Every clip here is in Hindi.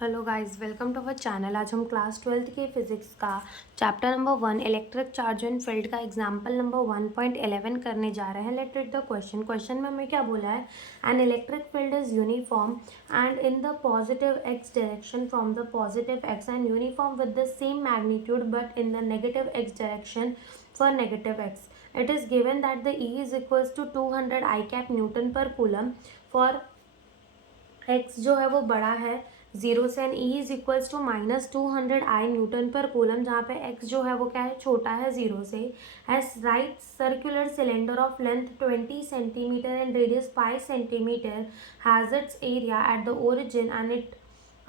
Hello guys, welcome to our channel. आज हम क्लास 12th के फिजिक्स का chapter number 1 electric charge and field का एग्जांपल नंबर 1.11 करने जा रहे हैं। लेट्स रीड द क्वेश्चन में हमें क्या बोला है। An electric field is uniform and in the positive x direction from the positive x and uniform with the same magnitude but in the negative x direction for negative x. It is given that the E is equals to 200 I cap newton per coulomb for x जो है वो बड़ा है 0 से and E is equals to -200 I newton per coulomb, जहाँ पे एक्स जो है वो क्या है, छोटा है 0 से। S right circular cylinder of length 20 centimetre and radius 5 centimetre has its area at the origin and it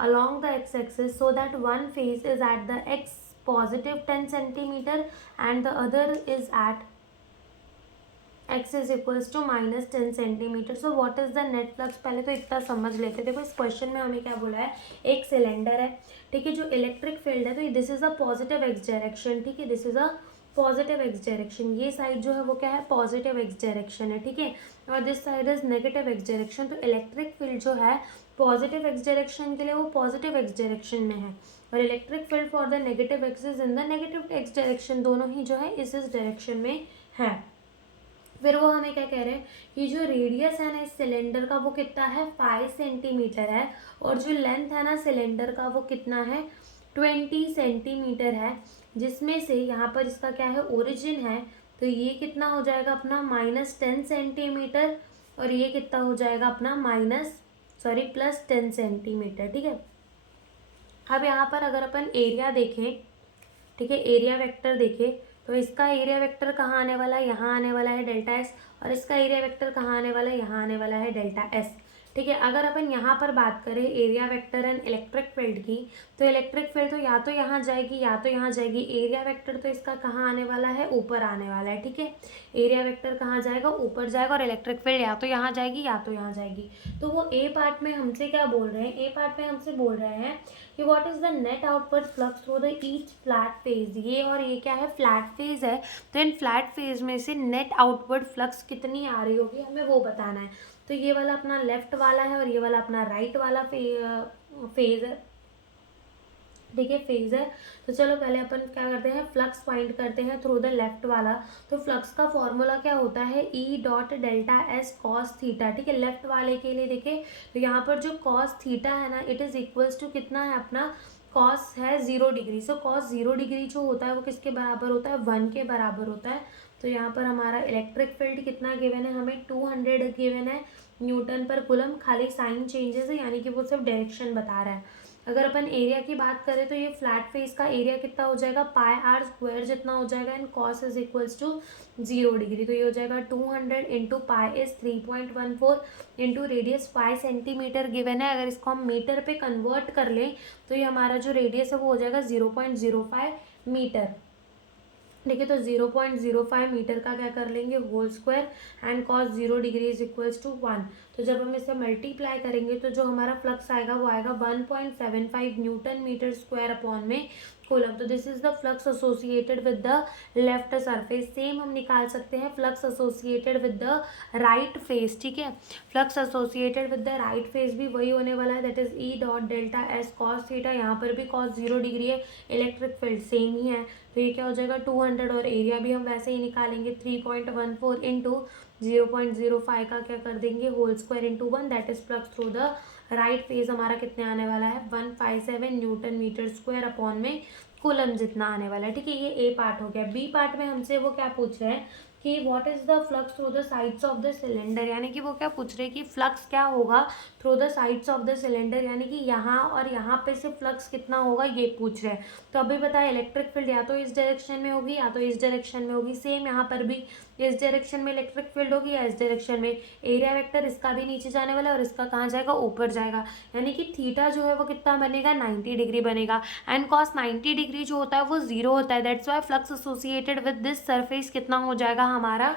along the x-axis so that one face is at the x positive 10 centimeter and the other is at x is equals to -10 centimetre. So what is the net flux, पहले तो इतना समझ लेते हैं। देखो इस क्वेश्चन में हमें क्या बोला है, एक सिलेंडर है, ठीक है, जो इलेक्ट्रिक फील्ड है, तो this is a positive x direction, ठीक है, this is a positive x direction. ये साइड जो है वो क्या है, पॉजिटिव एक्स डायरेक्शन है, ठीक है, और this side is negative x direction. तो इलेक्ट्रिक फील्ड जो है पॉजिटिव एक्स डायरेक्शन के लिए वो पॉजिटिव एक्स डायरेक्शन में है, और electric field for the negative x is in the negative x direction. दोनों ही जो है इस डायरेक्शन में है। फिर वो हमें क्या कह रहे हैं कि जो रेडियस है ना इस सिलेंडर का वो कितना है, 5 सेंटीमीटर है, और जो लेंथ है ना सिलेंडर का वो कितना है, 20 सेंटीमीटर है, जिसमें से यहाँ पर इसका क्या है, ओरिजिन है, तो ये कितना हो जाएगा अपना -10 सेंटीमीटर, और ये कितना हो जाएगा अपना +10 सेंटीमीटर, ठीक है। अब यहाँ पर अगर अपन एरिया देखें, ठीक है, एरिया वेक्टर देखें, तो इसका एरिया वेक्टर कहाँ आने वाला है, यहाँ आने वाला है डेल्टा एस, और इसका एरिया वेक्टर कहाँ आने वाला है, यहाँ आने वाला है डेल्टा एस, ठीक है। अगर अपन यहाँ पर बात करें area vector and electric field की, तो इलेक्ट्रिक फील्ड तो यहाँ जाएगी या तो यहाँ जाएगी। एरिया वेक्टर तो इसका कहाँ आने वाला है, ऊपर आने वाला है, ठीक है। एरिया वेक्टर कहाँ जाएगा, ऊपर जाएगा, और इलेक्ट्रिक फील्ड या तो यहाँ जाएगी या तो यहाँ जाएगी। तो वो ए पार्ट में हमसे क्या बोल रहे हैं, ए पार्ट में हमसे बोल रहे हैं कि what is the net outward flux through the each flat phase. ये और ये क्या है, फ्लैट फेज है, तो इन फ्लैट फेज में से नेट आउटवर्ड फ्लक्स कितनी आ रही होगी हमें वो बताना है। तो ये वाला अपना लेफ्ट वाला है और ये वाला अपना राइट वाला फेज है, देखिए फेज है। तो चलो पहले अपन क्या करते हैं, फ्लक्स फाइंड करते हैं थ्रू द लेफ्ट वाला। तो फ्लक्स का फॉर्मूला क्या होता है, ई dot delta S cos theta, ठीक है। लेफ्ट वाले के लिए देखिए, तो यहाँ पर जो कॉस थीटा है ना, इट इज इक्वल्स टू कितना है अपना, कॉस है 0 डिग्री। सो कॉस 0 डिग्री जो होता है वो किसके बराबर होता है, 1 के बराबर होता है। तो यहाँ पर हमारा इलेक्ट्रिक फील्ड कितना गिवन है, हमें 200 गिवन है न्यूटन पर कूलम। खाली साइन चेंजेस है, यानी कि वो सिर्फ डायरेक्शन बता रहा है। अगर अपन एरिया की बात करें तो ये फ्लैट फेस का एरिया कितना हो जाएगा, πr² जितना हो जाएगा, and cos is equals to 0 degree. तो ये हो जाएगा 200 into pi is 3.14 into radius 5 centimetre given है। अगर इसको हम मीटर पे कन्वर्ट कर लें तो ये हमारा जो रेडियस है वो हो जाएगा 0.05 मीटर, ठीक है। तो 0.05 मीटर का क्या कर लेंगे, whole square, and cos 0 degree is equals to 1। तो जब हम इसे मल्टीप्लाई करेंगे तो जो हमारा फ्लक्स आएगा वो आएगा 1.75 न्यूटन मीटर स्क्वायर अपॉन में कूलम। तो this is the flux associated with the left surface. Same हम निकाल सकते हैं flux associated with the right face, ठीक है। Flux associated with the right face भी वही होने वाला है, that is E dot delta S cos theta. यहाँ पर भी कॉस 0 डिग्री है, इलेक्ट्रिक फील्ड सेम ही है, तो ये क्या हो जाएगा 200, और एरिया भी हम वैसे ही निकालेंगे 3.14 इंटू 0.05 का क्या कर देंगे, whole square into 1, that is flux through the right face हमारा कितने आने वाला है, 157 न्यूटन मीटर स्क्वायर अपॉन में कूलम जितना आने वाला है, ठीक है। ये ए पार्ट हो गया। बी पार्ट में हमसे वो क्या पूछ रहे हैं कि what is the flux through the sides of the cylinder, यानी कि वो क्या पूछ रहे हैं कि फ्लक्स क्या होगा through the sides of the cylinder, यानी कि यहाँ और यहाँ पे से फ्लक्स कितना होगा ये पूछ रहे हैं। तो अभी बताया इलेक्ट्रिक फील्ड या तो इस डायरेक्शन में होगी या तो इस डायरेक्शन में होगी। सेम यहाँ पर भी इस डायरेक्शन में इलेक्ट्रिक फील्ड होगी या इस डायरेक्शन में। एरिया वेक्टर इसका भी नीचे जाने वाला है और इसका कहाँ जाएगा, ऊपर जाएगा, यानी कि थीटा जो है वो कितना बनेगा, 90 डिग्री बनेगा, एंड कॉस 90 डिग्री जो होता है वो 0 होता है। That's why flux associated with this surface कितना हो जाएगा हमारा,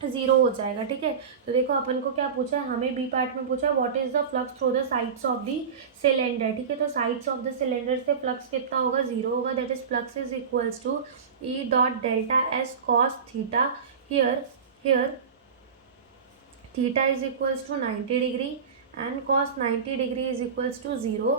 0 हो जाएगा, ठीक है। तो देखो अपन को क्या पूछा है, हमें बी पार्ट में पूछा what is the flux through the sides of the cylinder, ठीक है। तो साइड्स ऑफ द सिलेंडर से फ्लक्स कितना होगा, 0 होगा, that is flux is equals to E dot delta S cos theta. Here here theta is equals to 90 degree and cos 90 degree is equals to 0।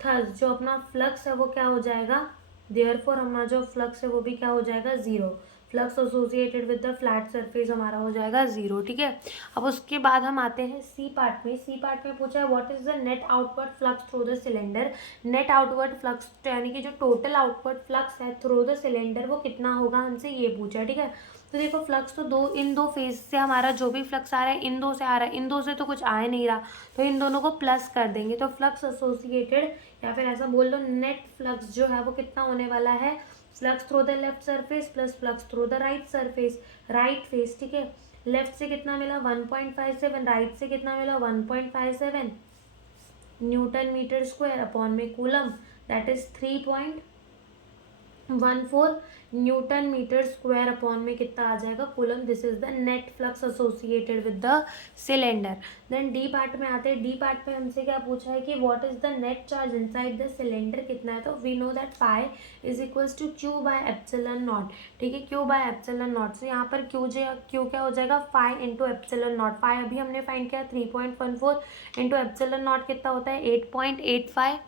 Thus जो अपना फ्लक्स है वो क्या हो जाएगा, देयरफॉर हमारा जो फ्लक्स है वो भी क्या हो जाएगा, 0। Flux associated with the flat surface हमारा हो जाएगा 0, ठीक है। अब उसके बाद हम आते हैं सी पार्ट में। सी पार्ट में पूछा है what is the net outward flux through the cylinder. Net outward flux यानी कि जो टोटल आउटवर्ड फ्लक्स है थ्रू द सिलेंडर वो कितना होगा, हमसे ये पूछा है, ठीक है। तो देखो फ्लक्स तो इन दो फेज से हमारा जो भी फ्लक्स आ रहा है इन दो से आ रहा है, इन दो से तो कुछ आ ही नहीं रहा, तो इन दोनों को प्लस कर देंगे। तो फ्लक्स एसोसिएटेड या फिर ऐसा बोल लो नेट फ्लक्स जो है वो कितना होने वाला है, flux through the left surface plus flux through the right surface, right face, ठीक है। लेफ्ट से कितना मिला 1.57, राइट से कितना मिला 1.57 न्यूटन मीटर स्क्वायर अपॉन में coulomb, that is 3.14 newton metre square upon में कितना आ जाएगा, coulomb. This is the net flux associated with the cylinder. Then D part में आते हैं। डी पार्ट में हमसे क्या पूछा है कि what is the net charge inside the cylinder कितना है। तो we know that phi is equals to Q by epsilon naught, ठीक है, क्यू बाय एप्सिलॉन नॉट। से यहाँ पर क्यू क्या हो जाएगा, phi into epsilon naught. Phi अभी हमने फाइंड किया 3.14 इंटू एप्सिलॉन नॉट कितना होता है 8.85।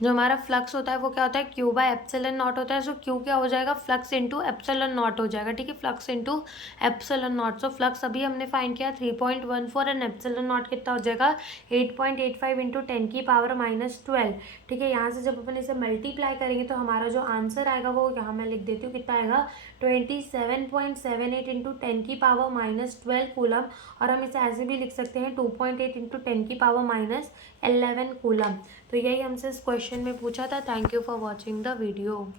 जो हमारा फ्लक्स होता है वो क्या होता है, क्यू बाय एप्सिलॉन नॉट होता है। सो क्यू क्या हो जाएगा, फ्लक्स इंटू एप्सिलॉन नॉट हो जाएगा, ठीक है, flux into epsilon not. So flux अभी हमने फाइंड किया 3.14 एंड एप्सिलॉन नॉट कितना हो जाएगा 8.85 इंटू 10⁻⁻12, ठीक है। यहाँ से जब अपन इसे मल्टीप्लाई करेंगे तो हमारा जो आंसर आएगा वो यहाँ मैं लिख देती हूँ, कितना आएगा 27.78 इंटू 10⁻⁻12 कूलम। और हम इसे ऐसे भी लिख सकते हैं 2.8 इंटू 10⁻11 कूलम। तो यही हमसे इस क्वेश्चन में पूछा था। Thank you for watching the video.